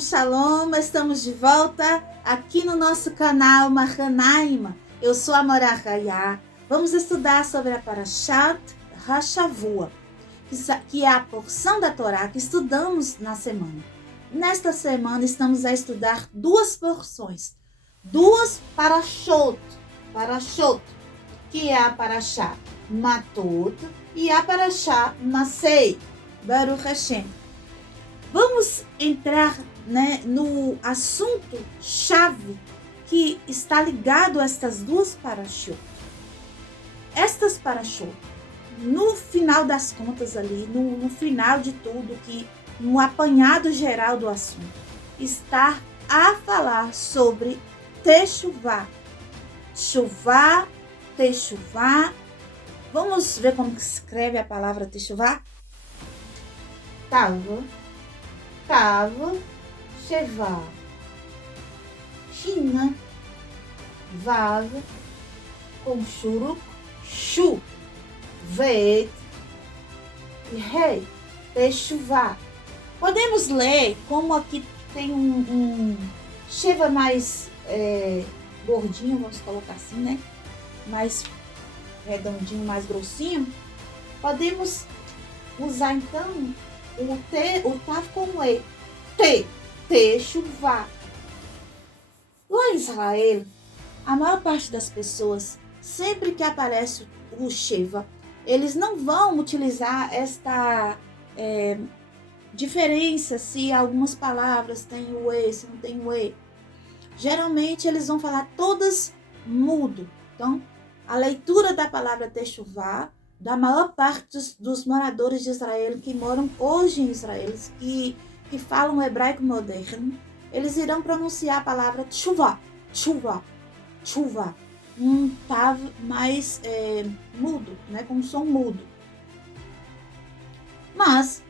Shalom, estamos de volta aqui no nosso canal Mahanaim. Eu sou a Mora Hayá. Vamos estudar sobre a Parashat Hashavua, que é a porção da Torá que estudamos na semana. Nesta semana estamos a estudar duas porções, duas parashot, que é a Parashá Matot e a Parashá Masei, Baruch Hashem. Vamos entrar, no assunto chave que está ligado a estas duas parashot. Estas parashot, no final das contas ali, no final de tudo, no apanhado geral do assunto, está a falar sobre Teshuvah. Teshuvah. Vamos ver como que se escreve a palavra Teshuvah? Tav, Sheva, Shin, Vav, com Shuruk, Shu, Vet e Rei, Teshuvah. Podemos ler como aqui tem um Sheva mais gordinho, vamos colocar assim, mais redondinho, mais grossinho. Podemos usar então o Tav como Teshuvah. Lá em Israel, a maior parte das pessoas, sempre que aparece o Sheva, eles não vão utilizar esta diferença se algumas palavras têm o E, se não tem o E. Geralmente eles vão falar todas mudo. Então, a leitura da palavra Teshuvah, da maior parte dos moradores de Israel que moram hoje em Israel, que falam hebraico moderno, eles irão pronunciar a palavra Teshuvah, um tav mais mudo, com som mudo. Mas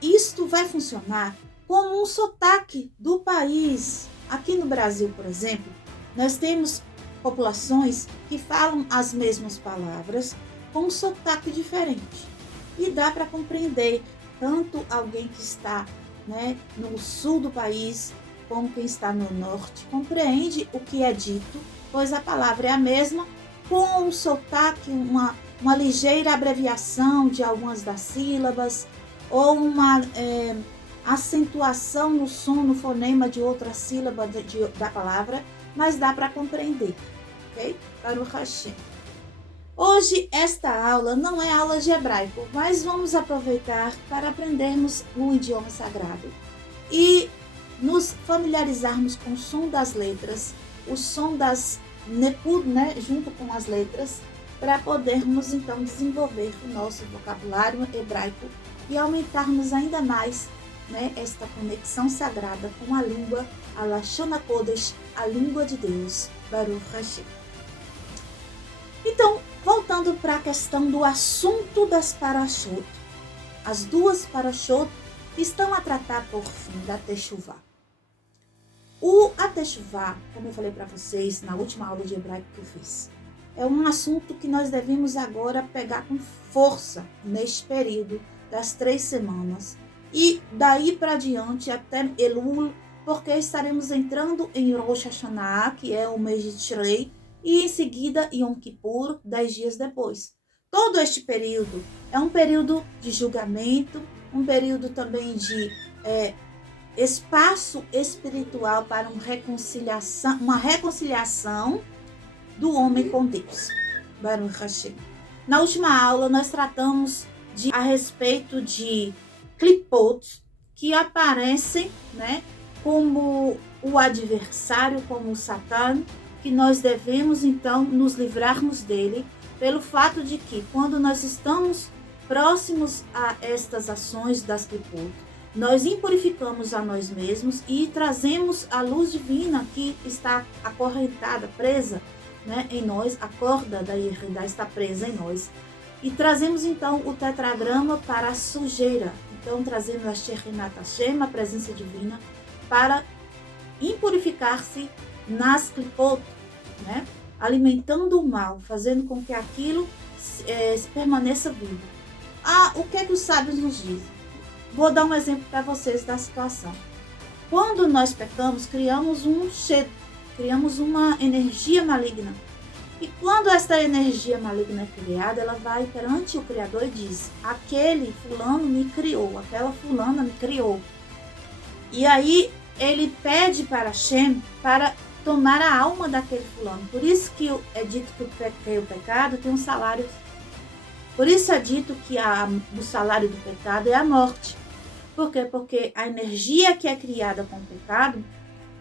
isto vai funcionar como um sotaque do país. Aqui no Brasil, por exemplo, nós temos populações que falam as mesmas palavras com um sotaque diferente. E dá para compreender tanto alguém que está no sul do país, como quem está no norte, compreende o que é dito, pois a palavra é a mesma, com um sotaque, uma ligeira abreviação de algumas das sílabas, ou uma acentuação no som, no fonema de outra sílaba da palavra, mas dá para compreender. Ok? Baruch Hashem. Hoje esta aula não é aula de hebraico, mas vamos aproveitar para aprendermos um idioma sagrado e nos familiarizarmos com o som das letras, o som das nepud, junto com as letras, para podermos então desenvolver o nosso vocabulário hebraico e aumentarmos ainda mais esta conexão sagrada com a língua, a Lashon HaKodesh, a língua de Deus, Baruch Hashem. Então, voltando para a questão do assunto das parashot. As duas parashot estão a tratar, por fim, da Teshuvah. A Teshuvah, como eu falei para vocês na última aula de hebraico que eu fiz, é um assunto que nós devemos agora pegar com força neste período das 3 semanas. E daí para diante até Elul, porque estaremos entrando em Rosh Hashanah, que é o mês de Tishrei, e em seguida Yom Kippur, 10 dias depois. Todo este período é um período de julgamento, um período também de espaço espiritual para uma reconciliação do homem com Deus. Baruch Hashem. Na última aula nós tratamos a respeito de clipot, que aparecem como o adversário, como o Satã, que nós devemos então nos livrarmos dele, pelo fato de que quando nós estamos próximos a estas ações das clipot, nós impurificamos a nós mesmos e trazemos a luz divina que está acorrentada, presa em nós, a corda da Yehidá está presa em nós, e trazemos então o tetragrama para a sujeira, então trazendo a Shechinat Hashem, a presença divina, para impurificar-se nas clipot, alimentando o mal, fazendo com que aquilo permaneça vivo. O que é que os sábios nos dizem? Vou dar um exemplo para vocês da situação. quando nós pecamos, criamos um shed, criamos uma energia maligna. E quando essa energia maligna é criada, ela vai perante o Criador e diz: aquele fulano me criou, aquela fulana me criou. E aí ele pede para Hashem para tomar a alma daquele fulano. Por isso que é dito que o pecado tem um salário. Por isso é dito que o salário do pecado é a morte. Por quê? Porque a energia que é criada com o pecado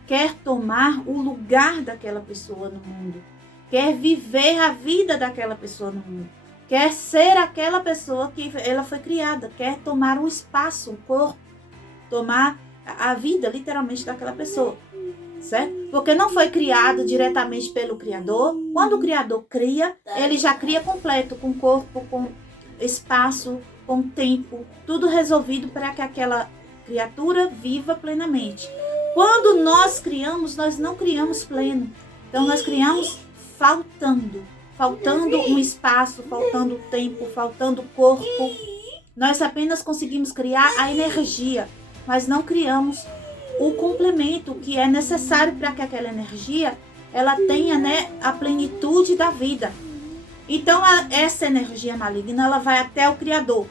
quer tomar o lugar daquela pessoa no mundo. Quer viver a vida daquela pessoa no mundo. Quer ser aquela pessoa que ela foi criada. Quer tomar o espaço, o corpo. Tomar a vida, literalmente, daquela pessoa. Certo? Porque não foi criado diretamente pelo Criador. Quando o Criador cria, ele já cria completo. Com corpo, com espaço, com tempo. Tudo resolvido para que aquela criatura viva plenamente. Quando nós criamos, nós não criamos pleno. Então, nós criamos faltando um espaço, faltando tempo, faltando corpo. Nós apenas conseguimos criar a energia, mas não criamos o complemento que é necessário para que aquela energia ela tenha, né, a plenitude da vida. Então, essa energia maligna, ela vai até o Criador.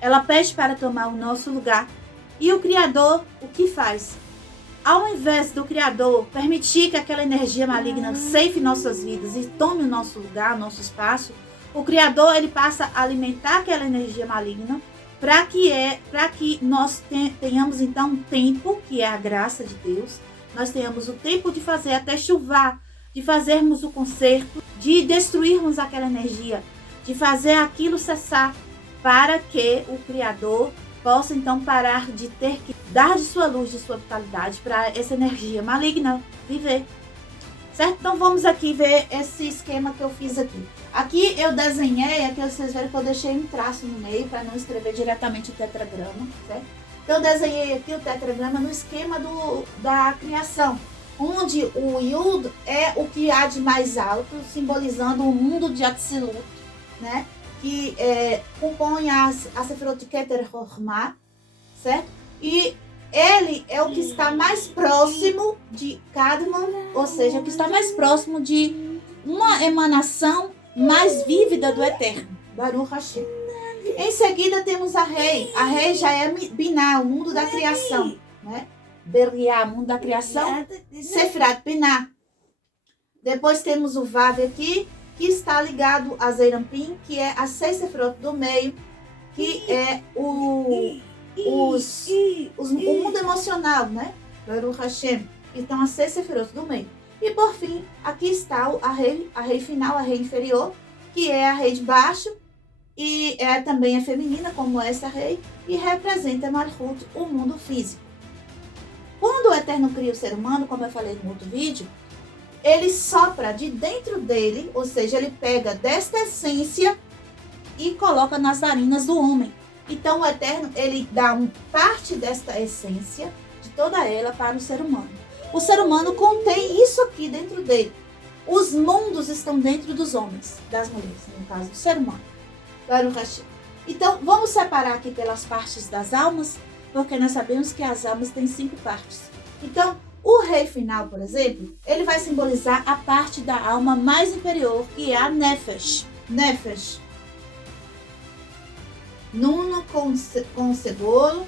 Ela pede para tomar o nosso lugar. E o Criador, o que faz? Ao invés do Criador permitir que aquela energia maligna ceife nossas vidas e tome o nosso lugar, o nosso espaço, o Criador ele passa a alimentar aquela energia maligna para que nós tenhamos então um tempo, que é a graça de Deus, nós tenhamos o tempo de fazer até chuvar, de fazermos o conserto, de destruirmos aquela energia, de fazer aquilo cessar, para que o Criador possa então parar de ter que dar de sua luz, de sua vitalidade para essa energia maligna viver. Certo? Então vamos aqui ver esse esquema que eu fiz aqui. Aqui eu desenhei, aqui vocês verem que eu deixei um traço no meio para não escrever diretamente o tetragrama, certo? Então eu desenhei aqui o tetragrama no esquema da criação, onde o Yud é o que há de mais alto, simbolizando o mundo de Atzilut, né? Que compõe a Sefirot de Keter Chokhmah, certo? E ele é o que está mais próximo de Kadmon, ou seja, o que está mais próximo de uma emanação mais vívida do Eterno, Baruch Hashem. Em seguida temos a Rei. A Rei já é Binah, o mundo da criação, né? Beriah, mundo da criação, Sefirat Binah. Depois temos o Vav aqui, que está ligado a Zeirampim, que é a 6 Sefirot do meio, que é o mundo emocional, né? Baruch Hashem. Então, as 6 Sefirot do meio. E por fim, aqui está a rei final, a rei inferior, que é a rei de baixo, e também é feminina, como essa rei, e representa Malchut, o mundo físico. Quando o Eterno cria o ser humano, como eu falei no outro vídeo, ele sopra de dentro dele, ou seja, ele pega desta essência e coloca nas narinas do homem. Então o Eterno, ele dá parte desta essência, de toda ela, para o ser humano. O ser humano contém isso aqui dentro dele. Os mundos estão dentro dos homens, das mulheres, no caso do ser humano. Baruch Hashem. Então vamos separar aqui pelas partes das almas, porque nós sabemos que as almas têm 5 partes. Então, o rei final, por exemplo, ele vai simbolizar a parte da alma mais inferior, que é a Nefesh. Nefesh. Nuno com cebolo,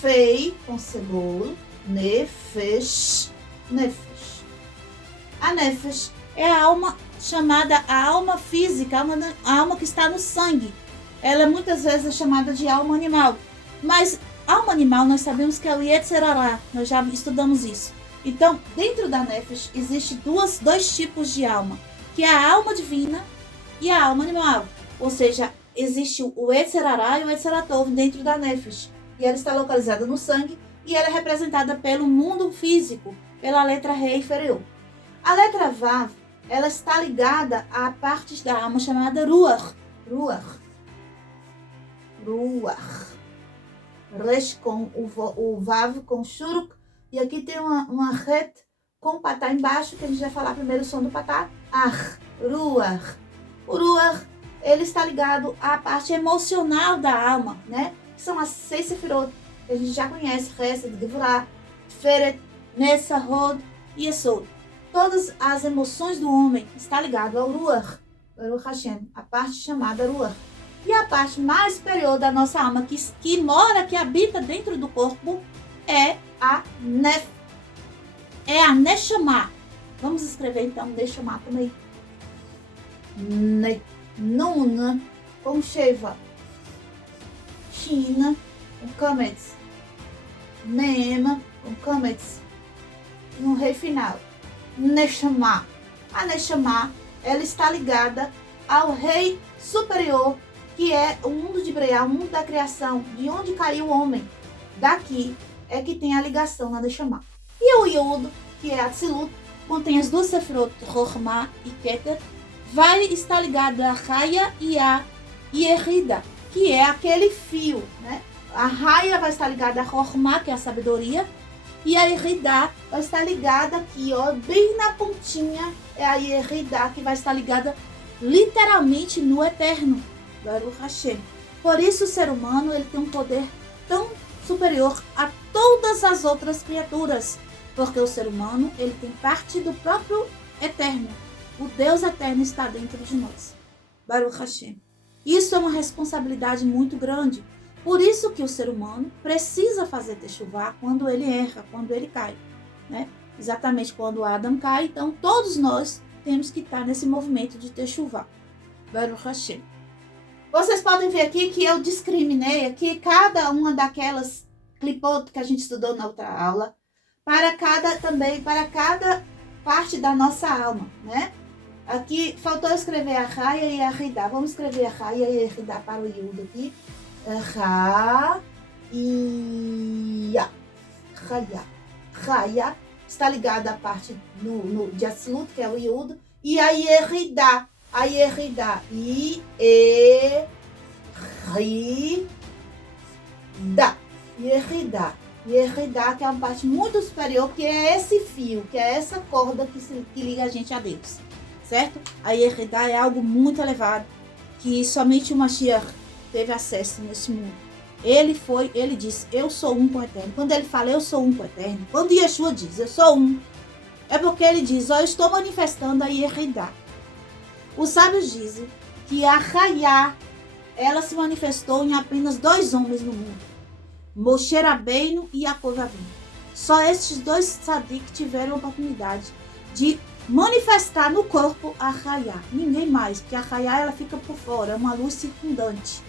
Fei com cebolo, Nefesh, Nefesh. A Nefesh é a alma chamada a alma física, a alma que está no sangue. Ela muitas vezes é chamada de alma animal, mas alma animal nós sabemos que é o Yetzer Hara, nós já estudamos isso. Então, dentro da Nefesh existe dois tipos de alma, que é a alma divina e a alma animal. Ou seja, existe o Yetzer Hara e o Yetzer Tov dentro da Nefesh. E ela está localizada no sangue e ela é representada pelo mundo físico, pela letra Rei inferior. A letra Vav, ela está ligada à parte da alma chamada Ruach. Ruach. Ruach. Resh com o Vav com Shuruk. E aqui tem uma ret com patá embaixo, que a gente vai falar primeiro o som do patá. Ruach. O Ruach, ele está ligado à parte emocional da alma, né? Que são as 6 Sefirot, que a gente já conhece, Hesed, Gevurah, Feret, Nesahod e Esod. Todas as emoções do homem está ligado ao Ruach, Baruch Hashem, a parte chamada Ruach. E a parte mais superior da nossa alma, que mora, que habita dentro do corpo, é a Nef, é a Neshama. Vamos escrever então Neshama também. Nun com Sheva, Shina com Kametz, Nema com Kametz, no rei final. Neshama. A Neshama, ela está ligada ao rei superior, que é o mundo de Breá, o mundo da criação, de onde caiu o homem. Daqui é que tem a ligação na Neshama. E o Yod, que é a Tzilut, contém as duas Sefirot, Chokhmah e Keter, vai estar ligada a Raya e a Yerida, que é aquele fio, né? A Raya vai estar ligada a Chokhmah, que é a sabedoria, e a Yerida vai estar ligada aqui, ó, bem na pontinha, é a Yerida que vai estar ligada literalmente no eterno, Baruch Hashem. Por isso o ser humano, ele tem um poder tão superior a todas as outras criaturas, porque o ser humano, ele tem parte do próprio eterno. O Deus eterno está dentro de nós, Baruch Hashem. Isso é uma responsabilidade muito grande. Por isso que o ser humano precisa fazer techuvá quando ele erra, quando ele cai, né? Exatamente quando Adam cai, então todos nós temos que estar nesse movimento de techuvá, Baruch Hashem. Vocês podem ver aqui que eu discriminei aqui cada uma daquelas clipot que a gente estudou na outra aula, para cada parte da nossa alma, né? Aqui faltou escrever a Raya e a Ridá. Vamos escrever a Raya e a Ridá para o Yud aqui. Raya. Raya está ligada à parte de Atzilut, que é o Yud, e a Yerida. A Yerida. Yerida. Yerida, que é uma parte muito superior, que é esse fio, que é essa corda que liga a gente a Deus, certo? A Yerida é algo muito elevado, que somente o Mashiach teve acesso nesse mundo. Ele disse, eu sou um com o Eterno. Quando ele fala, eu sou um com o Eterno, quando Yeshua diz, eu sou um, é porque ele diz, eu estou manifestando a Yerida. Os sábios dizem que a Raya, ela se manifestou em apenas 2 homens no mundo, Moshe Rabbeinu e Yaakov Avinu. Só estes 2 tzadik tiveram a oportunidade de manifestar no corpo a Raya. Ninguém mais, porque a Raya ela fica por fora, é uma luz circundante,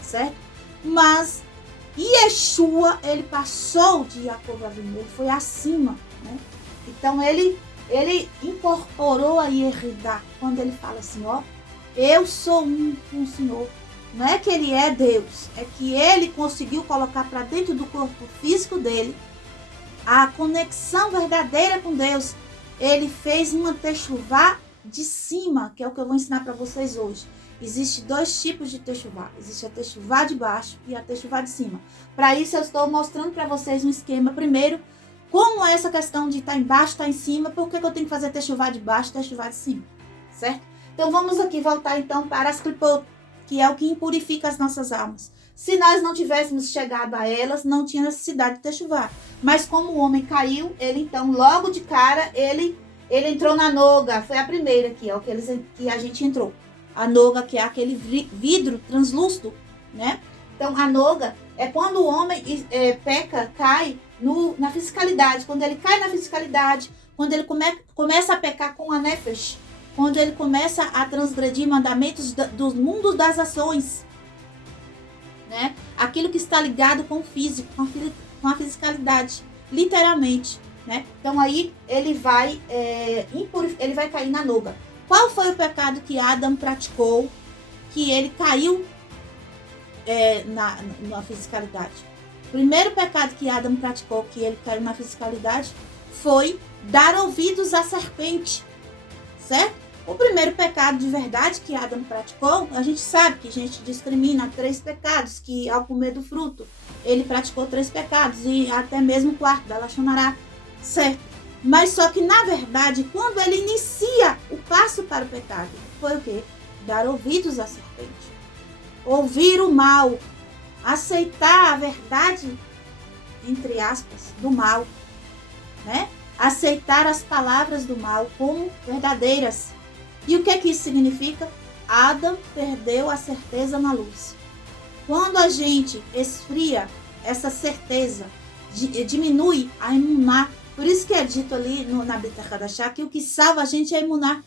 certo? Mas Yeshua, ele passou de Yaakov Avinu, ele foi acima, né? Então ele incorporou a Yerida, quando ele fala assim, ó, eu sou um com o Senhor. Não é que ele é Deus, é que ele conseguiu colocar para dentro do corpo físico dele a conexão verdadeira com Deus. Ele fez uma techuvá de cima, que é o que eu vou ensinar para vocês hoje. Existem 2 tipos de techuvá. Existe a techuvá de baixo e a techuvá de cima. Para isso eu estou mostrando para vocês um esquema. Primeiro, como é essa questão de estar embaixo, estar em cima, por que eu tenho que fazer techuvá de baixo e techuvá de cima, certo? Então vamos aqui voltar então para as clipot, que é o que impurifica as nossas almas. Se nós não tivéssemos chegado a elas, não tinha necessidade de techuvá. Mas como o homem caiu, ele então, logo de cara, ele entrou na noga. Foi a primeira aqui, ó, que a gente entrou. A noga, que é aquele vidro translúcido, né? Então, a noga é quando o homem peca, cai na fisicalidade. Quando ele cai na fisicalidade, quando ele começa a pecar com a nefesh, quando ele começa a transgredir mandamentos do mundo das ações, né? Aquilo que está ligado com o físico, com a fisicalidade, literalmente, né? Então aí ele vai cair na noga. Qual foi o pecado que Adam praticou, que ele caiu na fisicalidade? O primeiro pecado que Adam praticou, que ele caiu na fisicalidade, foi dar ouvidos à serpente, certo? O primeiro pecado de verdade que Adam praticou, a gente sabe que a gente discrimina 3 pecados, que ao comer do fruto, ele praticou 3 pecados, e até mesmo o 4, da Lachonará, certo? Mas só que, na verdade, quando ele inicia o passo para o pecado, foi o quê? Dar ouvidos à serpente. Ouvir o mal, aceitar a verdade entre aspas, do mal, né? Aceitar as palavras do mal como verdadeiras. E o que isso significa? Adão perdeu a certeza na luz. Quando a gente esfria essa certeza, diminui a emuná. Por isso que é dito ali na Brit Hadashah que o que salva a gente é a emuná.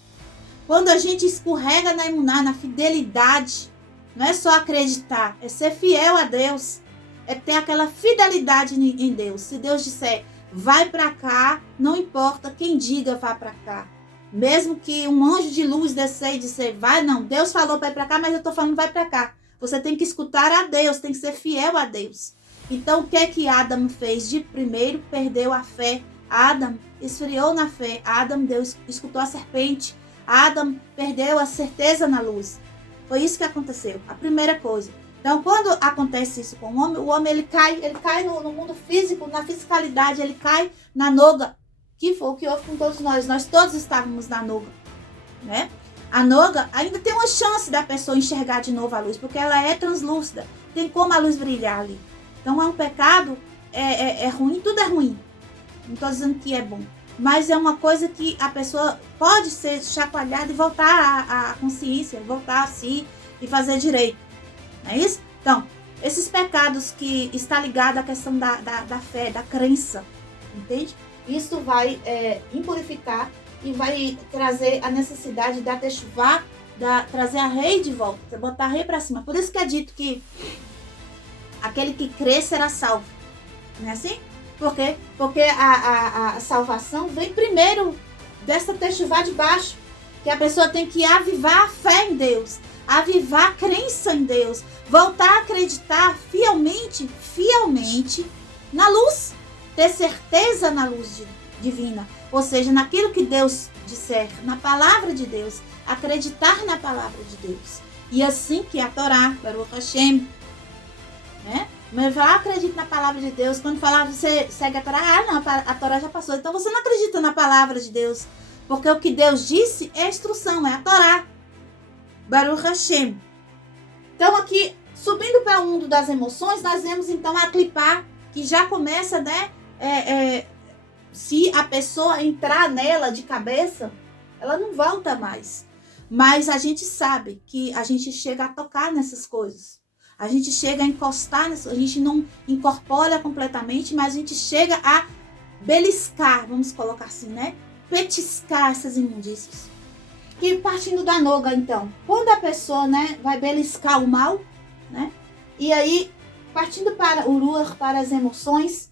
Quando a gente escorrega na emuná, na fidelidade, não é só acreditar, é ser fiel a Deus, é ter aquela fidelidade em Deus. Se Deus disser, vai para cá, não importa quem diga vá para cá. Mesmo que um anjo de luz descer e disser, vai, não, Deus falou para ir para cá, mas eu estou falando vai para cá. Você tem que escutar a Deus, tem que ser fiel a Deus. Então, o que Adão fez? De primeiro, perdeu a fé. Adão esfriou na fé. Adão escutou a serpente. Adão perdeu a certeza na luz. Foi isso que aconteceu. A primeira coisa. Então, quando acontece isso com o homem ele cai no mundo físico, na fisicalidade, ele cai na noga, que foi o que houve com todos nós. Nós todos estávamos na noga, né? A noga ainda tem uma chance da pessoa enxergar de novo a luz, porque ela é translúcida, tem como a luz brilhar ali. Então é um pecado, é ruim, tudo é ruim. Não estou dizendo que é bom, mas é uma coisa que a pessoa pode ser chacoalhada e voltar à consciência, voltar a si e fazer direito. Não é isso? Então, esses pecados que está ligado à questão da fé, da crença, entende? Isso vai impurificar e vai trazer a necessidade da techuvá, trazer a rei de volta, botar a rei para cima. Por isso que é dito que aquele que crê será salvo. Não é assim? Por quê? Porque a salvação vem primeiro dessa techuvá de baixo, que a pessoa tem que avivar a fé em Deus, avivar a crença em Deus, voltar a acreditar fielmente na luz, ter certeza na luz divina, ou seja, naquilo que Deus disser, na palavra de Deus, acreditar na palavra de Deus. E assim que a Torá, Baruch Hashem, né? Mas vai acredita na palavra de Deus. Quando falar, você segue a Torá, não, a Torá já passou. Então você não acredita na palavra de Deus, porque o que Deus disse é a instrução, é a Torá. Baruch Hashem. Então aqui, subindo para o mundo das emoções, nós vemos então a clipar, que já começa, né? Se a pessoa entrar nela de cabeça, ela não volta mais. Mas a gente sabe que a gente chega a tocar nessas coisas. A gente chega a encostar nisso, a gente não incorpora completamente, mas a gente chega a beliscar, vamos colocar assim, né? Petiscar essas imundícias. E partindo da noga, então, quando a pessoa, né, vai beliscar o mal, né? E aí, partindo para o ruach, para as emoções,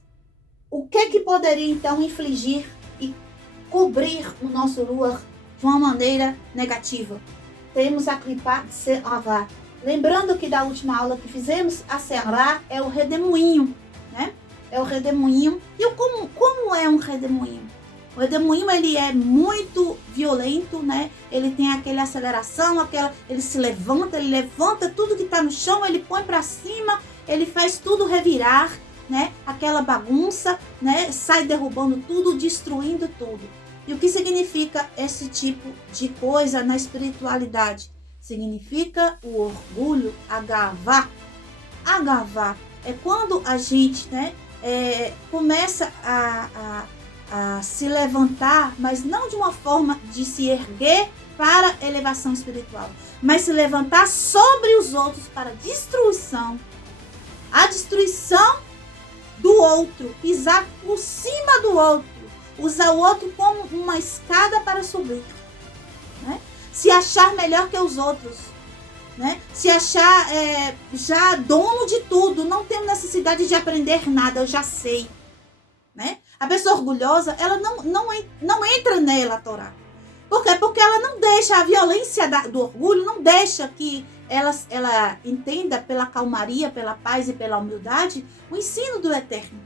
o que poderia então infligir e cobrir o nosso ruach de uma maneira negativa? Temos a clipar de Se'ará. Lembrando que da última aula que fizemos, a Se'ará é o redemoinho, né? É o redemoinho. E como é um redemoinho? O redemoinho, ele é muito violento, né? Ele tem aquela aceleração, ele se levanta, ele levanta tudo que está no chão, ele põe para cima, ele faz tudo revirar, né? Aquela bagunça, né? Sai derrubando tudo, destruindo tudo. E o que significa esse tipo de coisa na espiritualidade? Significa o orgulho, a gavá. A gavá é quando a gente, né, começa a se levantar, mas não de uma forma de se erguer para elevação espiritual, mas se levantar sobre os outros para destruição. A destruição do outro, pisar por cima do outro, usar o outro como uma escada para subir, né? Se achar melhor que os outros, né? Se achar já dono de tudo, não tenho necessidade de aprender nada, eu já sei, né? A pessoa orgulhosa, ela não entra nela a Torá. Por quê? Porque ela não deixa, a violência do orgulho não deixa que ela entenda pela calmaria, pela paz e pela humildade o ensino do Eterno.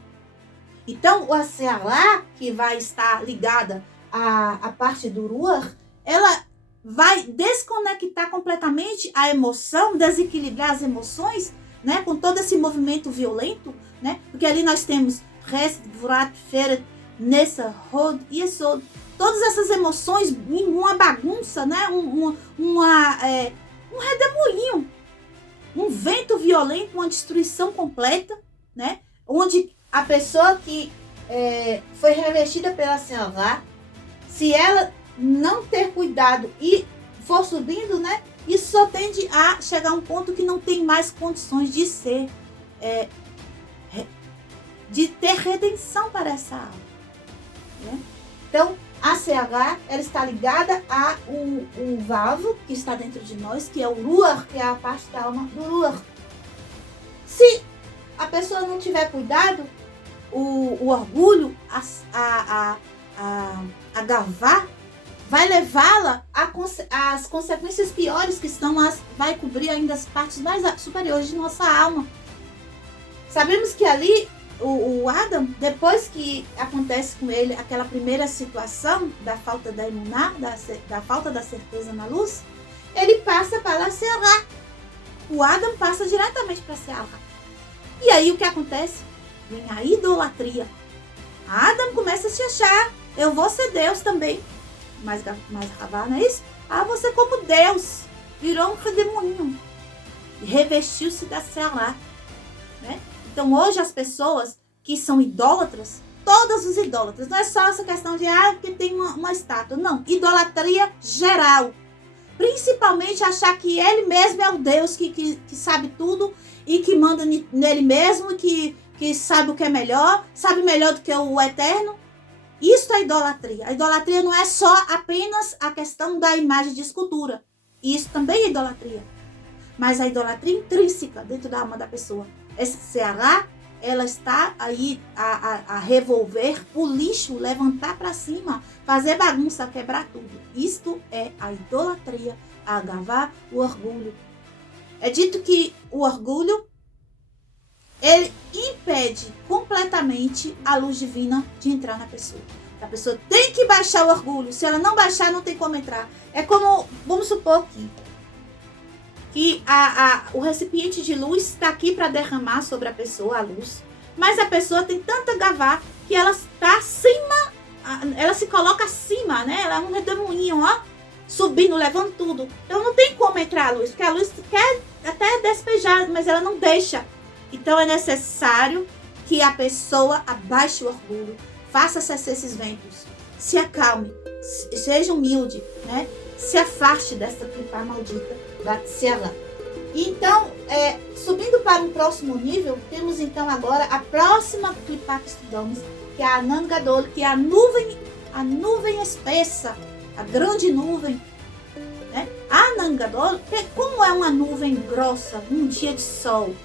Então, o Se'ará, que vai estar ligada à parte do ruach, ela vai desconectar completamente a emoção, desequilibrar as emoções, né, com todo esse movimento violento, né? Porque ali nós temos Hesed, Gvurat, Feret, Nessa, Hod e Yesod. Todas essas emoções em uma bagunça, né? Um redemoinho, um vento violento, uma destruição completa, né? Onde a pessoa que foi revestida pela Será, se ela não ter cuidado e for subindo, né? Isso só tende a chegar a um ponto que não tem mais condições de ser, de ter redenção para essa alma. Né? Então, a Será, ela está ligada a o Vav, que está dentro de nós, que é o Ruach, que é a parte da alma do Ruach. Se a pessoa não tiver cuidado, o orgulho, a gavá, vai levá-la às consequências piores, que vai cobrir ainda as partes mais superiores de nossa alma. Sabemos que ali, o Adam, depois que acontece com ele aquela primeira situação da falta da emuná, da falta da certeza na luz, ele passa para a Será. O Adam passa diretamente para a Será. E aí o que acontece? Vem a idolatria. Adam começa a se achar, eu vou ser Deus também. Mas Ravá, não é isso? Você como Deus. Virou um redemoinho. Revestiu-se da Será. Né? Então hoje as pessoas que são idólatras, todos os idólatras, não é só essa questão de que tem uma estátua. Não, idolatria geral. Principalmente achar que ele mesmo é o Deus que sabe tudo e que manda nele mesmo, que sabe o que é melhor, sabe melhor do que o eterno. Isso é idolatria. A idolatria não é só apenas a questão da imagem de escultura. Isso também é idolatria. Mas a idolatria intrínseca dentro da alma da pessoa. Essa Será, ela está aí a revolver o lixo, levantar para cima, fazer bagunça, quebrar tudo. Isto é a idolatria, a gavá, o orgulho. É dito que o orgulho, ele impede completamente a luz divina de entrar na pessoa. A pessoa tem que baixar o orgulho. Se ela não baixar, não tem como entrar. É como, vamos supor que o recipiente de luz está aqui para derramar sobre a pessoa a luz. Mas a pessoa tem tanta gavá que ela está acima, ela se coloca acima, né? Ela é um redemoinho, ó, subindo, levando tudo. Então não tem como entrar a luz, porque a luz quer até despejar, mas ela não deixa. Então é necessário que a pessoa abaixe o orgulho, faça cessar esses ventos, se acalme, seja humilde, né? Se afaste dessa clipá maldita da Será. Então, subindo para um próximo nível, temos então agora a próxima clipá que estudamos, que é a Anan Gadol, que é a nuvem espessa, a grande nuvem. Né? A Anan Gadol, como é uma nuvem grossa, um dia de sol,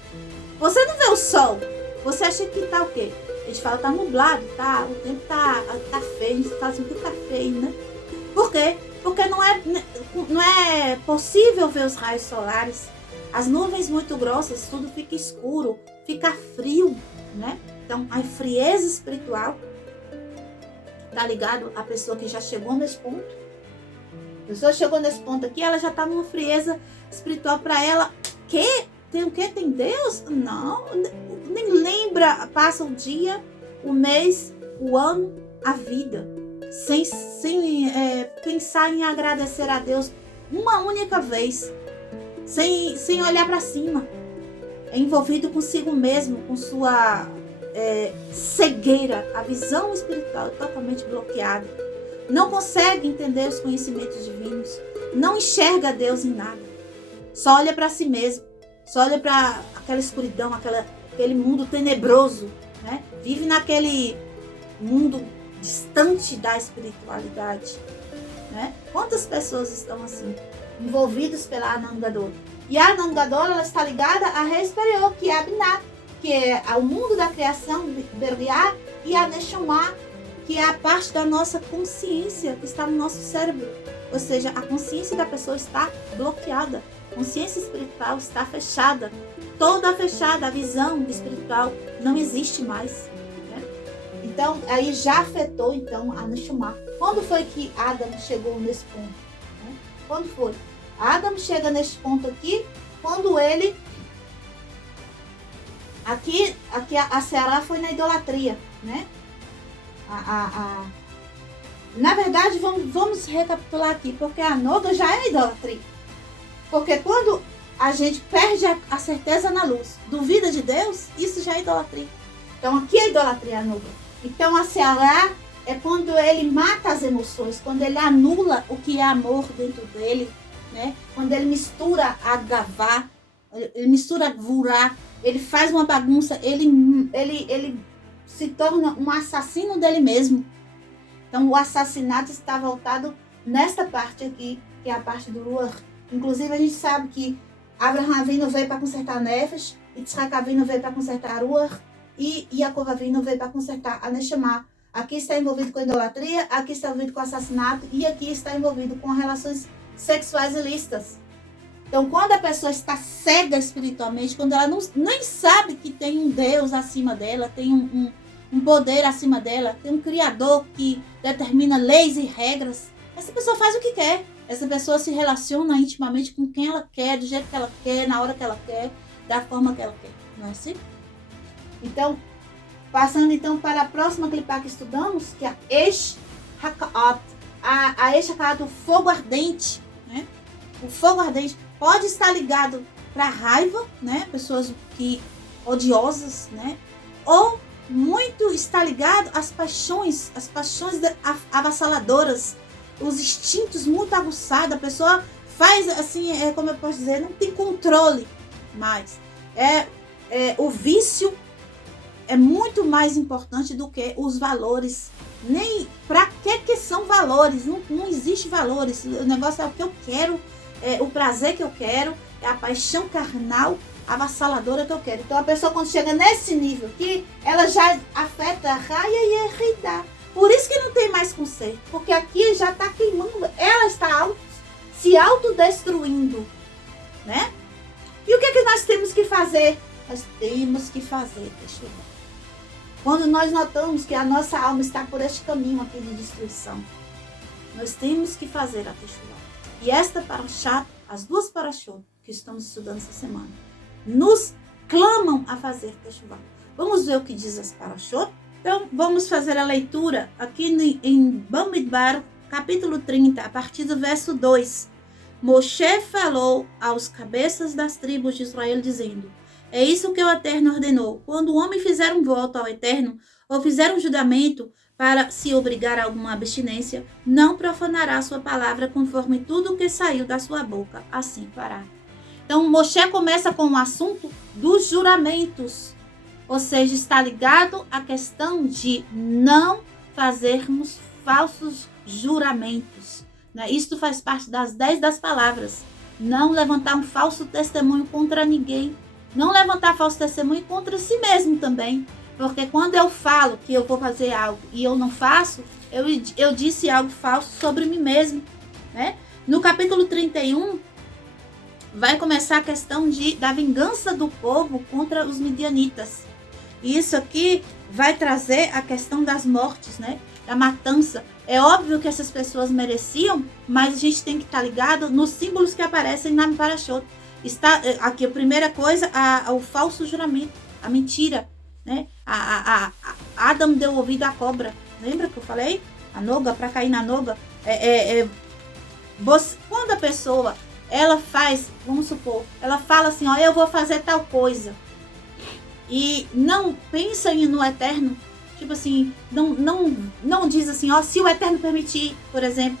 você não vê o sol, você acha que tá o quê? A gente fala, tá nublado, tá? O tempo tá feio, a gente fala assim, que tá feio, né? Por quê? Porque não é possível ver os raios solares. As nuvens muito grossas, tudo fica escuro, fica frio, né? Então, a frieza espiritual, tá ligado? A pessoa que já chegou nesse ponto. A pessoa chegou nesse ponto aqui, ela já tá numa frieza espiritual para ela. Tem o quê? Tem Deus? Não, nem lembra. Passa o dia, o mês, o ano, a vida. Sem pensar em agradecer a Deus uma única vez. Sem olhar para cima. É envolvido consigo mesmo, com sua cegueira. A visão espiritual é totalmente bloqueada. Não consegue entender os conhecimentos divinos. Não enxerga Deus em nada. Só olha para si mesmo. Só olha para aquela escuridão, aquele mundo tenebroso, né? Vive naquele mundo distante da espiritualidade, né? Quantas pessoas estão assim, envolvidas pela Anan Gadol? E a Anan Gadol, ela está ligada a Rei superior, que é a Binah, que é o mundo da criação, Beriá, e a Neshama, que é a parte da nossa consciência que está no nosso cérebro. Ou seja, a consciência da pessoa está bloqueada. A consciência espiritual está fechada. Toda fechada. A visão espiritual não existe mais. Né? Então, aí já afetou então, a Neshama. Quando foi que Adam chegou nesse ponto? Né? Quando foi? Adam chega nesse ponto aqui, quando ele... Aqui a Será foi na idolatria, né? Na verdade, vamos recapitular aqui, porque a Noga já é idolatria. Porque quando a gente perde a certeza na luz, duvida de Deus, isso já é idolatria. Então aqui é a idolatria nula. Então a Seará é quando ele mata as emoções, quando ele anula o que é amor dentro dele, né? Quando ele mistura a gavá, ele mistura vurá, ele faz uma bagunça, ele se torna um assassino dele mesmo. Então o assassinato está voltado nesta parte aqui, que é a parte do Ruach. Inclusive a gente sabe que Abraham Avinu veio para consertar Nefesh, Yitzhak Avinu veio para consertar Ruach, e Yaakov Avinu veio para consertar a Neshama. Aqui está envolvido com idolatria, aqui está envolvido com assassinato e aqui está envolvido com relações sexuais ilícitas. Então, quando a pessoa está cega espiritualmente, quando ela nem sabe que tem um Deus acima dela, tem um poder acima dela, tem um Criador que determina leis e regras, essa pessoa faz o que quer. Essa pessoa se relaciona intimamente com quem ela quer, do jeito que ela quer, na hora que ela quer, da forma que ela quer. Não é assim? Então, passando então para a próxima clipá que estudamos, que é a Esh Hakaat. A Esh Hakaat, o fogo ardente, né? O fogo ardente pode estar ligado para raiva, né? Pessoas que odiosas, né? Ou muito está ligado às paixões avassaladoras, os instintos muito aguçados. A pessoa faz assim, como eu posso dizer, não tem controle mais. O vício é muito mais importante do que os valores. Nem para que são valores? Não existe valores. O negócio é o que eu quero, o prazer que eu quero, é a paixão carnal avassaladora que eu quero. Então a pessoa, quando chega nesse nível aqui, ela já afeta a raia e a ridá. Por isso que não tem mais conserto, porque aqui já está queimando, ela está se autodestruindo, né? E o que é que nós temos que fazer? Nós temos que fazer, deixa eu ver. Quando nós notamos que a nossa alma está por este caminho aqui de destruição, nós temos que fazer a Teshuvá. E esta parashá, as duas parashot que estamos estudando essa semana, nos clamam a fazer Teshuvá. Vamos ver o que diz as parashot? Então, vamos fazer a leitura aqui em Bamidbar, capítulo 30, a partir do verso 2. Moshe falou aos cabeças das tribos de Israel, dizendo: é isso que o Eterno ordenou. Quando o homem fizer um voto ao Eterno, ou fizer um juramento para se obrigar a alguma abstinência, não profanará sua palavra conforme tudo que saiu da sua boca. Assim fará. Então, Moshe começa com o assunto dos juramentos. Ou seja, está ligado à questão de não fazermos falsos juramentos. Né? Isto faz parte das 10 das palavras. Não levantar um falso testemunho contra ninguém. Não levantar falso testemunho contra si mesmo também. Porque quando eu falo que eu vou fazer algo e eu não faço, eu disse algo falso sobre mim mesmo. Né? No capítulo 31, vai começar a questão da vingança do povo contra os midianitas. E isso aqui vai trazer a questão das mortes, né? Da matança. É óbvio que essas pessoas mereciam, mas a gente tem que estar ligado nos símbolos que aparecem na Parashot. Está aqui a primeira coisa, o falso juramento, a mentira, né? Adam deu ouvido à cobra. Lembra que eu falei? A noga, para cair na noga. Quando a pessoa, ela faz, vamos supor, ela fala assim, ó, eu vou fazer tal coisa. E não pensa no Eterno, tipo assim, não diz assim, ó, se o Eterno permitir, por exemplo.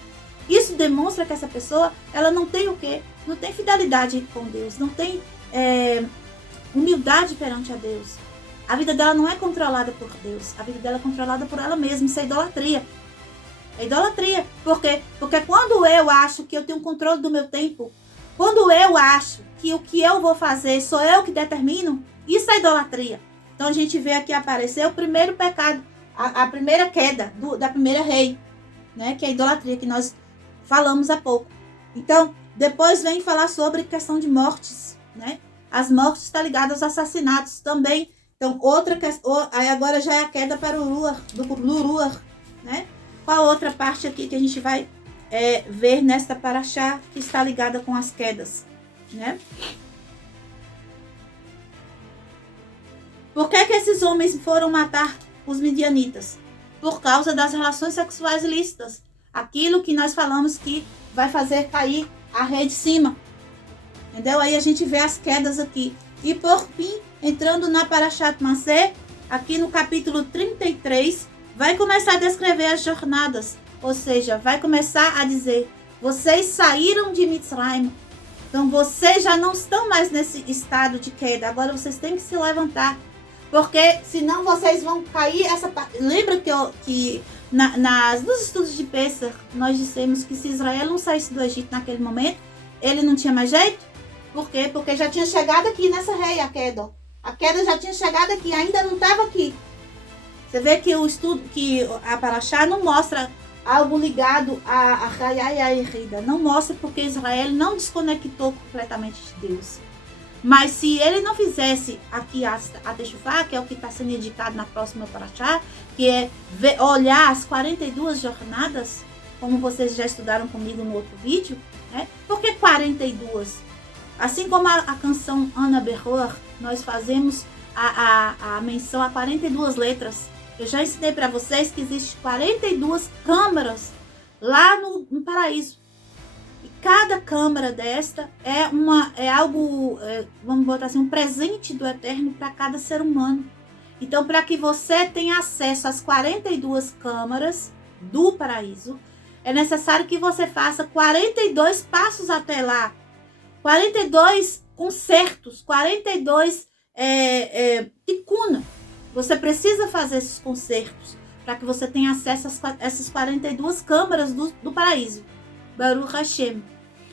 Isso demonstra que essa pessoa, ela não tem o quê? Não tem fidelidade com Deus, não tem humildade perante a Deus. A vida dela não é controlada por Deus, a vida dela é controlada por ela mesma, isso é idolatria. É idolatria, por quê? Porque quando eu acho que eu tenho controle do meu tempo, quando eu acho que o que eu vou fazer sou eu que determino, isso é idolatria. Então a gente vê aqui aparecer o primeiro pecado, a primeira queda da primeira rei, né? Que é a idolatria, que nós falamos há pouco. Então, depois vem falar sobre questão de mortes, né? As mortes estão ligadas aos assassinatos também. Então, outra questão, aí agora já é a queda para o Ruach, né? Qual outra parte aqui que a gente vai ver nesta parashá que está ligada com as quedas, né? Por que esses homens foram matar os midianitas? Por causa das relações sexuais ilícitas. Aquilo que nós falamos que vai fazer cair a rei de cima. Entendeu? Aí a gente vê as quedas aqui. E por fim, entrando na Parashat Masé, aqui no capítulo 33, vai começar a descrever as jornadas. Ou seja, vai começar a dizer: vocês saíram de Mitzrayim. Então, vocês já não estão mais nesse estado de queda. Agora, vocês têm que se levantar. Porque, senão, vocês vão cair essa parte. Lembra nos estudos de Pessah, nós dissemos que se Israel não saísse do Egito naquele momento, ele não tinha mais jeito? Por quê? Porque já tinha chegado aqui nessa rei, a queda. A queda já tinha chegado aqui, ainda não estava aqui. Você vê que o estudo, que a Parashá não mostra algo ligado a Raya e a Erida. Não mostra porque Israel não desconectou completamente de Deus. Mas se ele não fizesse aqui a Teshuvá, que é o que está sendo indicado na próxima Parashá, que é olhar as 42 jornadas, como vocês já estudaram comigo no outro vídeo, né? Por que 42? Assim como a canção Ana Berroa, nós fazemos a menção a 42 letras. Eu já ensinei para vocês que existem 42 câmaras lá no paraíso. E cada câmara desta é algo, vamos botar assim, um presente do Eterno para cada ser humano. Então, para que você tenha acesso às 42 câmaras do paraíso, é necessário que você faça 42 passos até lá. 42 concertos, 42 ticuna. Você precisa fazer esses concertos para que você tenha acesso a essas 42 câmaras do paraíso. Baruch Hashem.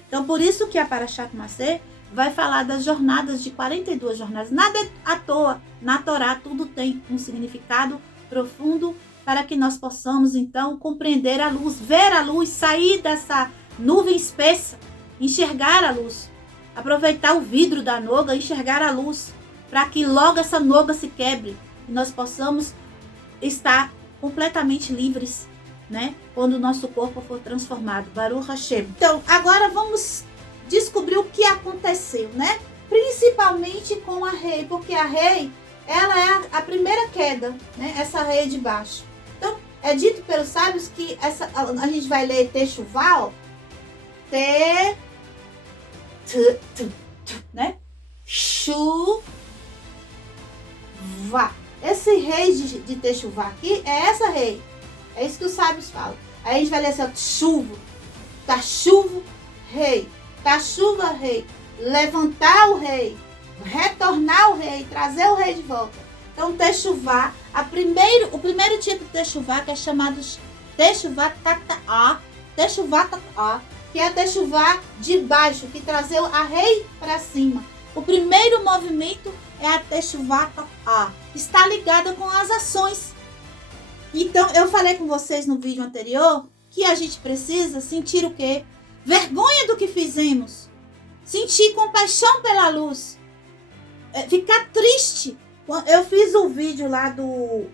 Então, por isso que a Parashat Masé vai falar das jornadas, de 42 jornadas. Nada é à toa. Na Torá, tudo tem um significado profundo para que nós possamos, então, compreender a luz, ver a luz, sair dessa nuvem espessa, enxergar a luz, aproveitar o vidro da noga, enxergar a luz, para que logo essa noga se quebre e nós possamos estar completamente livres, né? Quando o nosso corpo for transformado. Baruch Hashem. Então, agora vamos descobrir o que aconteceu, né? Principalmente com a rei, porque a rei, ela é a primeira queda, né? Essa rei de baixo. Então, é dito pelos sábios que a gente vai ler Teshuvá, ó, né? Shuvá. Esse rei de Teshuvá aqui é essa rei. É isso que os sábios falam. Aí a gente vai ler assim, ó, chuva, tachuvo, rei, tachuva, rei, levantar o rei, retornar o rei, trazer o rei de volta. Então, Teshuvá, o primeiro tipo de Teshuvá, que é chamado Teshuvá Tata'á, que é a Teshuvá de baixo, que trazeu a rei para cima. O primeiro movimento é a Teshuvá Tata'á, está ligada com as ações. Então, eu falei com vocês no vídeo anterior que a gente precisa sentir o quê? Vergonha do que fizemos. Sentir compaixão pela luz. Ficar triste. Eu fiz o vídeo lá do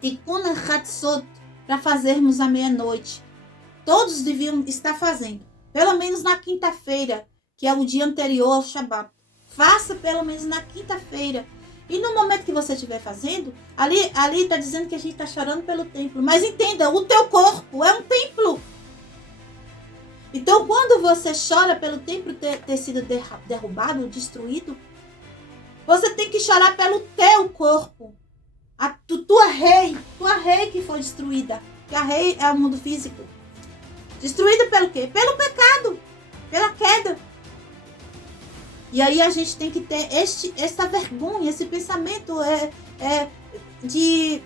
Tikkun Hatzot para fazermos à meia-noite. Todos deviam estar fazendo. Pelo menos na quinta-feira, que é o dia anterior ao Shabat. Faça pelo menos na quinta-feira. E no momento que você estiver fazendo, ali está dizendo que a gente está chorando pelo templo. Mas entenda, o teu corpo é um templo. Então, quando você chora pelo templo ter sido derrubado, destruído, você tem que chorar pelo teu corpo. Tua rei que foi destruída. Que a rei é o mundo físico. Destruída pelo quê? Pelo pecado, pela queda. E aí a gente tem que ter essa vergonha, esse pensamento de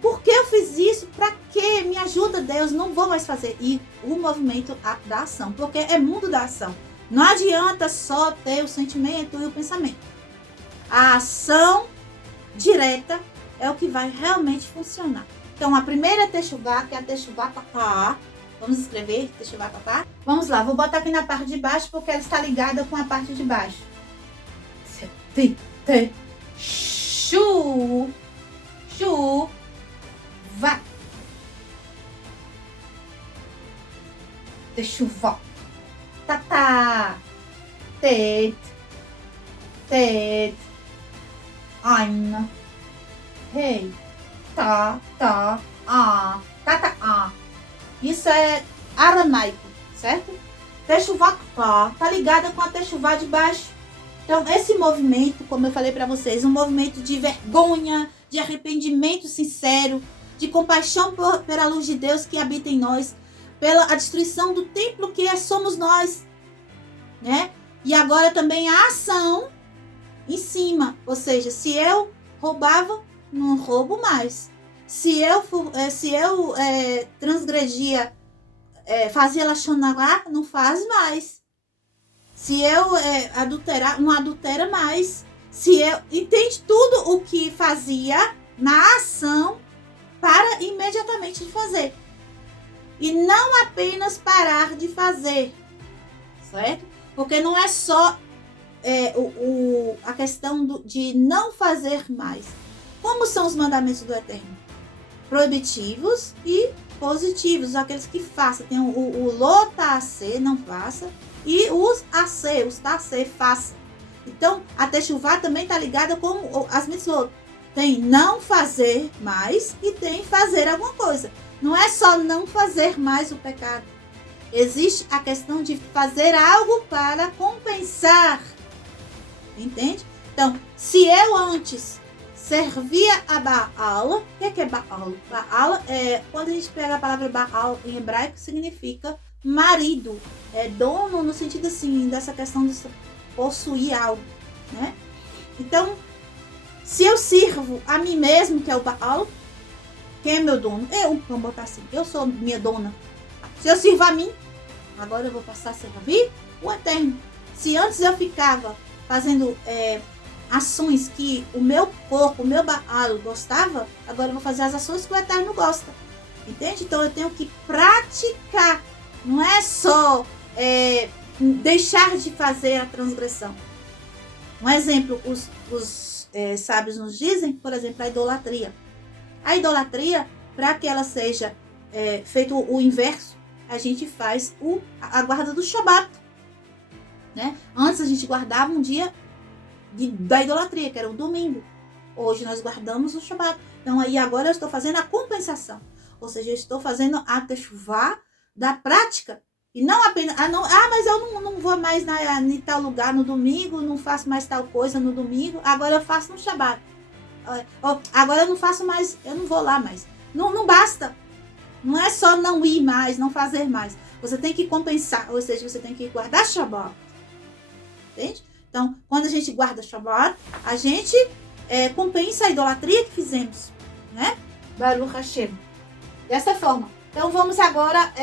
por que eu fiz isso? Para quê? Me ajuda, Deus, não vou mais fazer. E o movimento da ação, porque é mundo da ação. Não adianta só ter o sentimento e o pensamento. A ação direta é o que vai realmente funcionar. Então, a primeira Teshuvá, que é a Teshuvá Tata'á. Vamos escrever Teshuvá Tata'á? Vamos lá, vou botar aqui na parte de baixo, porque ela está ligada com a parte de baixo. Vá. Teshuvá. Tatá. Tet. Aina. Rei. Tá. A. Tatá. Isso é aramaico, certo? Teshuvá tá ligada com a Teshuvá de baixo. Então, esse movimento, como eu falei para vocês, um movimento de vergonha, de arrependimento sincero, de compaixão pela luz de Deus que habita em nós, pela a destruição do templo que somos nós, né? E agora também a ação em cima, ou seja, se eu roubava, não roubo mais. Se eu transgredia, fazia lachonará, não faz mais. Se eu adulterar, não adultera mais. Se eu entende tudo o que fazia na ação para imediatamente fazer. E não apenas parar de fazer, certo? Porque não é só a questão de não fazer mais. Como são os mandamentos do Eterno? Proibitivos e positivos, aqueles que façam. Tem o lotacê, não faça, e os ac, os tacê, faça. Então, a techuvá também está ligada com as mitzvot. Tem não fazer mais e tem fazer alguma coisa. Não é só não fazer mais o pecado. Existe a questão de fazer algo para compensar. Entende? Então, se eu antes servia a Baal, o que é Baal? Baal quando a gente pega a palavra Baal em hebraico, significa marido. É dono no sentido assim, dessa questão de possuir algo, né? Então, se eu sirvo a mim mesmo, que é o Baal, quem é meu dono? Vamos botar assim, eu sou minha dona. Se eu sirvo a mim, agora eu vou passar a servir o Eterno. Se antes eu ficava fazendo ações que o meu corpo, o meu Baal gostava, agora eu vou fazer as ações que o Eterno gosta. Entende? Então eu tenho que praticar. Não é só deixar de fazer a transgressão. Um exemplo, os sábios nos dizem, por exemplo, a idolatria. A idolatria, para que ela seja feito o inverso, a gente faz a guarda do Shabat, né? Antes a gente guardava um dia da idolatria, que era o domingo. Hoje nós guardamos o Shabat. Então aí agora eu estou fazendo a compensação. Ou seja, eu estou fazendo a techuvá da prática. E não apenas, mas eu não vou mais em tal lugar no domingo, não faço mais tal coisa no domingo, agora eu faço no Shabat. Agora eu não faço mais, eu não vou lá mais. Não basta. Não é só não ir mais, não fazer mais. Você tem que compensar, ou seja, você tem que guardar Shabat. Entende? Então, quando a gente guarda Shabat, a gente compensa a idolatria que fizemos, né? Baruch Hashem. Dessa forma. Então, vamos agora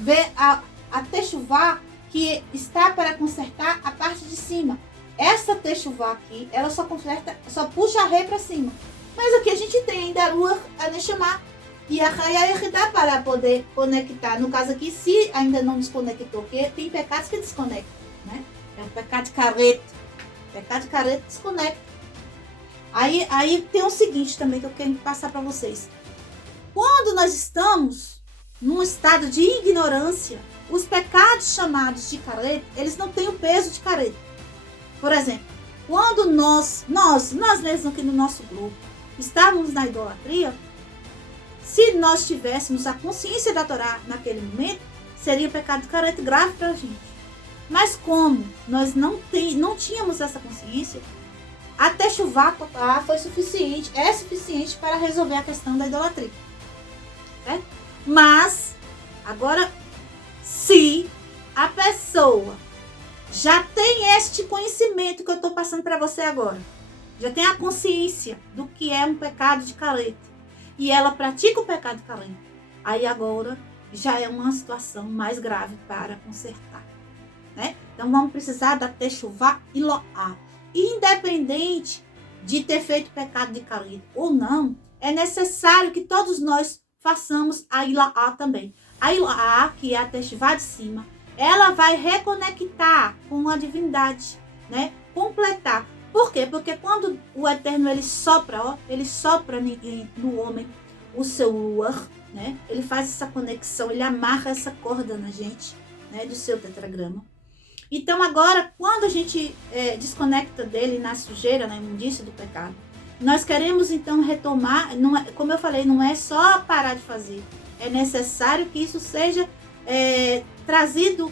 ver a techuvá que está para consertar a parte de cima. Essa techuvá aqui, ela só puxa a ré para cima. Mas aqui a gente tem ainda a Ruach, a Neshama e a Chaya Yechidá para poder conectar. No caso aqui, se ainda não desconectou, porque tem pecados que desconectam, né? É o pecado de careta. Pecado de careta desconecta. Aí tem o seguinte também que eu quero passar para vocês. Quando nós estamos num estado de ignorância, os pecados chamados de careta, eles não têm o peso de careta. Por exemplo, quando nós mesmos aqui no nosso grupo, estávamos na idolatria, se nós tivéssemos a consciência da Torá naquele momento, seria um pecado de careta grave para a gente. Mas como nós não tínhamos essa consciência, a techuvá foi suficiente, é suficiente para resolver a questão da idolatria. Certo? Mas, agora, se a pessoa já tem este conhecimento que eu estou passando para você agora, já tem a consciência do que é um pecado de careta, e ela pratica o pecado de careta, aí agora já é uma situação mais grave para consertar, né? Então vamos precisar da techuvá iloá. Independente de ter feito pecado de careta ou não, é necessário que todos nós façamos a iloá também. A iloá, que é a techuvá de cima, ela vai reconectar com a divindade, né? Completar. Por quê? Porque quando o Eterno ele sopra no homem o seu ruach, né? Ele faz essa conexão, ele amarra essa corda na gente, né? Do seu tetragrama. Então agora, quando a gente desconecta dele na sujeira, na imundícia do pecado, nós queremos então retomar, como eu falei, não é só parar de fazer, é necessário que isso seja trazido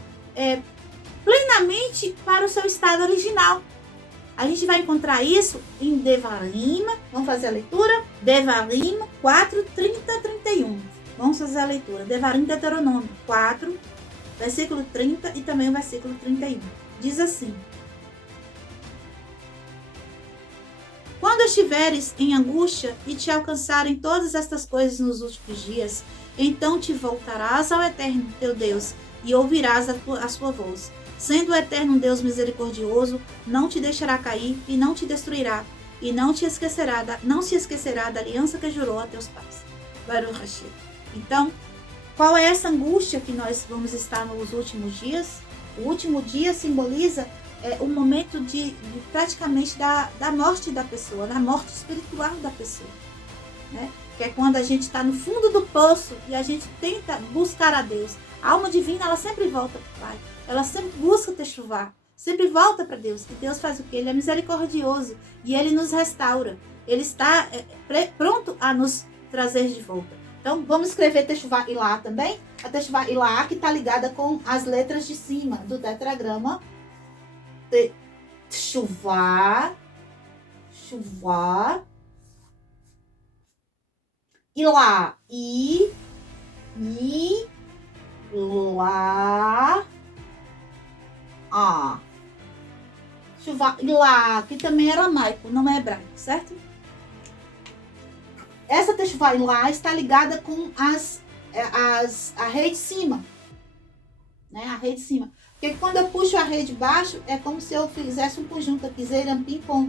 plenamente para o seu estado original. A gente vai encontrar isso em Devarim. Vamos fazer a leitura? Devarim 4, 30, 31. Vamos fazer a leitura. Devarim, Deuteronômio 4, versículo 30 e também o versículo 31. Diz assim: quando estiveres em angústia e te alcançarem todas estas coisas nos últimos dias, então te voltarás ao Eterno teu Deus e ouvirás a sua voz. Sendo o Eterno um Deus misericordioso, não te deixará cair e não te destruirá, e não se esquecerá da aliança que jurou a teus pais. Baruch Hashem. Então, qual é essa angústia que nós vamos estar nos últimos dias? O último dia simboliza o momento de praticamente da morte da pessoa, da morte espiritual da pessoa, né? Que é quando a gente está no fundo do poço e a gente tenta buscar a Deus. A alma divina, ela sempre volta para o Pai. Ela sempre busca techuvá, sempre volta para Deus. E Deus faz o quê? Ele é misericordioso e Ele nos restaura. Ele está pronto a nos trazer de volta. Então, vamos escrever techuvá ilá também. A techuvá ilá que está ligada com as letras de cima do tetragrama. Techuvá, ilá, lá, lá, que também é aramaico, não é hebraico, certo? Essa techuvá lá está ligada com a rei de cima, né? A rei de cima. Porque quando eu puxo a rei de baixo, é como se eu fizesse um conjunto aqui, Zeirampim com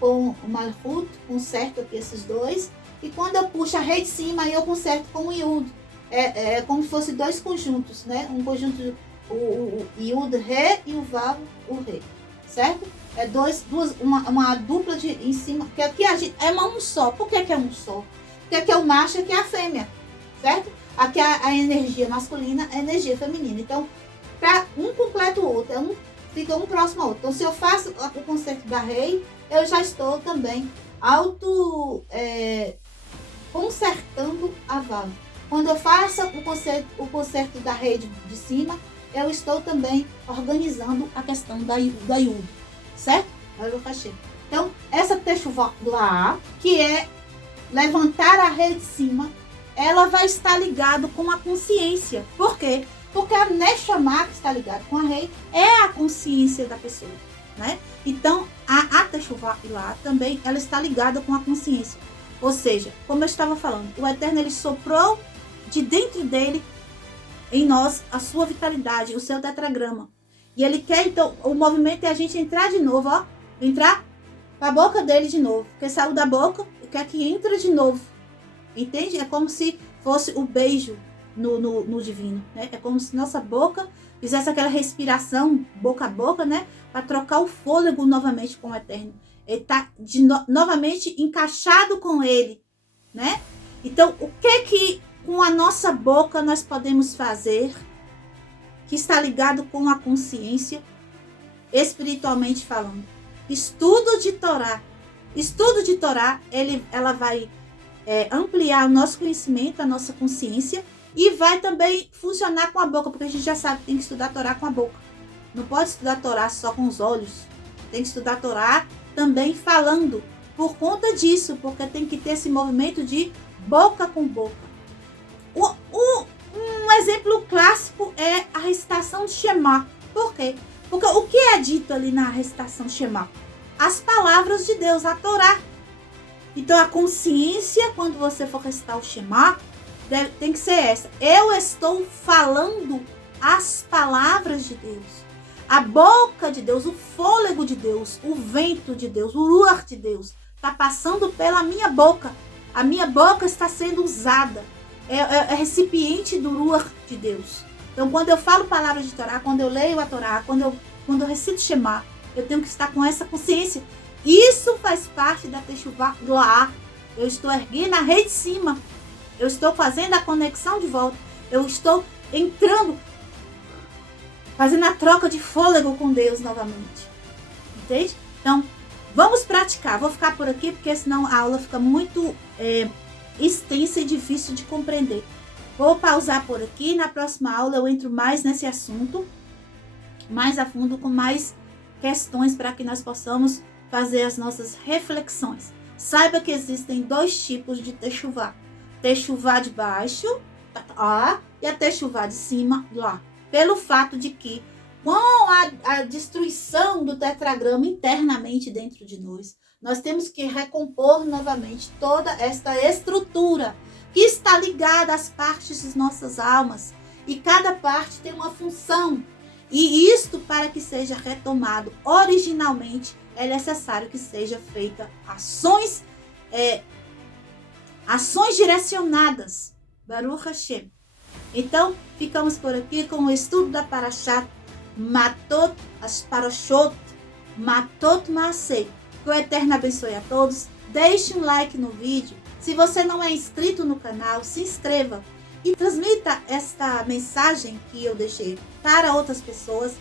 o Malhut, conserto aqui esses dois. E quando eu puxo a rei de cima, aí eu conserto com o Yud. É como se fosse dois conjuntos, né? Um conjunto, o Yud, Ré, e o Vav, o Ré, certo? É uma dupla em cima, que aqui a gente, é um só. Por que é um só? Porque aqui é o macho e aqui é a fêmea, certo? Aqui é a energia masculina, a energia feminina. Então, para um completa o outro, fica um próximo ao outro. Então, se eu faço o concerto da rei, eu já estou também consertando a Vav. Quando eu faço o concerto da rei de cima, eu estou também organizando a questão da Yud, certo? Então, essa techuvá lá, que é levantar a rei de cima, ela vai estar ligada com a consciência. Por quê? Porque a Neshama, que está ligada com a rei, é a consciência da pessoa, né? Então, a techuvá lá também, ela está ligada com a consciência. Ou seja, como eu estava falando, o Eterno, ele soprou de dentro dele, em nós, a sua vitalidade, o seu tetragrama. E ele quer, então, o movimento é a gente entrar de novo, ó. Entrar para a boca dele de novo. Porque saiu da boca, quer que entre de novo. Entende? É como se fosse o beijo no divino, né? É como se nossa boca fizesse aquela respiração boca a boca, né? Para trocar o fôlego novamente com o Eterno. Ele está novamente encaixado com ele, né? Então, o que com a nossa boca nós podemos fazer que está ligado com a consciência, espiritualmente falando? Estudo de Torá. Estudo de Torá, ela vai ampliar o nosso conhecimento, a nossa consciência, e vai também funcionar com a boca, porque a gente já sabe que tem que estudar Torá com a boca. Não pode estudar Torá só com os olhos. Tem que estudar Torá também falando. Por conta disso, porque tem que ter esse movimento de boca com boca. Um exemplo clássico é a recitação de Shema. Por quê? Porque o que é dito ali na recitação de Shema? As palavras de Deus, a Torá. Então a consciência, quando você for recitar o Shema, tem que ser essa. Eu estou falando as palavras de Deus. A boca de Deus, o fôlego de Deus, o vento de Deus, o ruach de Deus está passando pela minha boca. A minha boca está sendo usada. É recipiente do ruach de Deus. Então, quando eu falo palavras de Torá, quando eu leio a Torá, quando eu recito Shema, eu tenho que estar com essa consciência. Isso faz parte da techuvá lá. Eu estou erguendo a rei de cima. Eu estou fazendo a conexão de volta. Eu estou entrando, fazendo a troca de fôlego com Deus novamente. Entende? Então, vamos praticar. Vou ficar por aqui, porque senão a aula fica muito extensa e difícil de compreender. Vou pausar por aqui. Na próxima aula eu entro mais nesse assunto. mais a fundo, com mais questões para que nós possamos fazer as nossas reflexões. Saiba que existem 2 tipos de techuvá. Techuvá de baixo, lá, e a techuvá de cima, lá. Pelo fato de que, com a destruição do tetragrama internamente dentro de nós temos que recompor novamente toda esta estrutura que está ligada às partes de nossas almas. E cada parte tem uma função. E isto, para que seja retomado originalmente, é necessário que seja feita ações direcionadas. Baruch Hashem. Então, ficamos por aqui com o estudo da Parashat Matot, as Parashot, Matot Maaseh. Que o Eterno abençoe a todos. Deixe um like no vídeo. Se você não é inscrito no canal, se inscreva. E transmita esta mensagem que eu deixei para outras pessoas,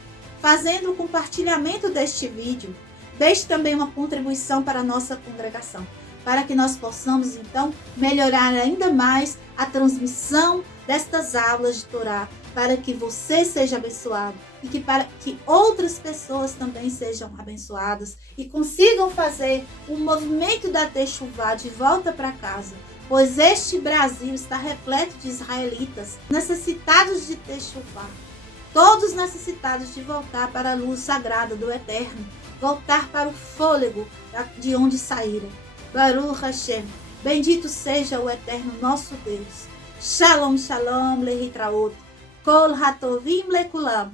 fazendo o compartilhamento deste vídeo. Deixe também uma contribuição para a nossa congregação, para que nós possamos, então, melhorar ainda mais a transmissão destas aulas de Torá, para que você seja abençoado e para que outras pessoas também sejam abençoadas e consigam fazer o movimento da Techuvá de volta para casa, pois este Brasil está repleto de israelitas necessitados de Techuvá, todos necessitados de voltar para a luz sagrada do Eterno, voltar para o fôlego de onde saíram. Baruch Hashem, bendito seja o Eterno nosso Deus. Shalom, shalom, lehitraot. Kol hatovim lekulam.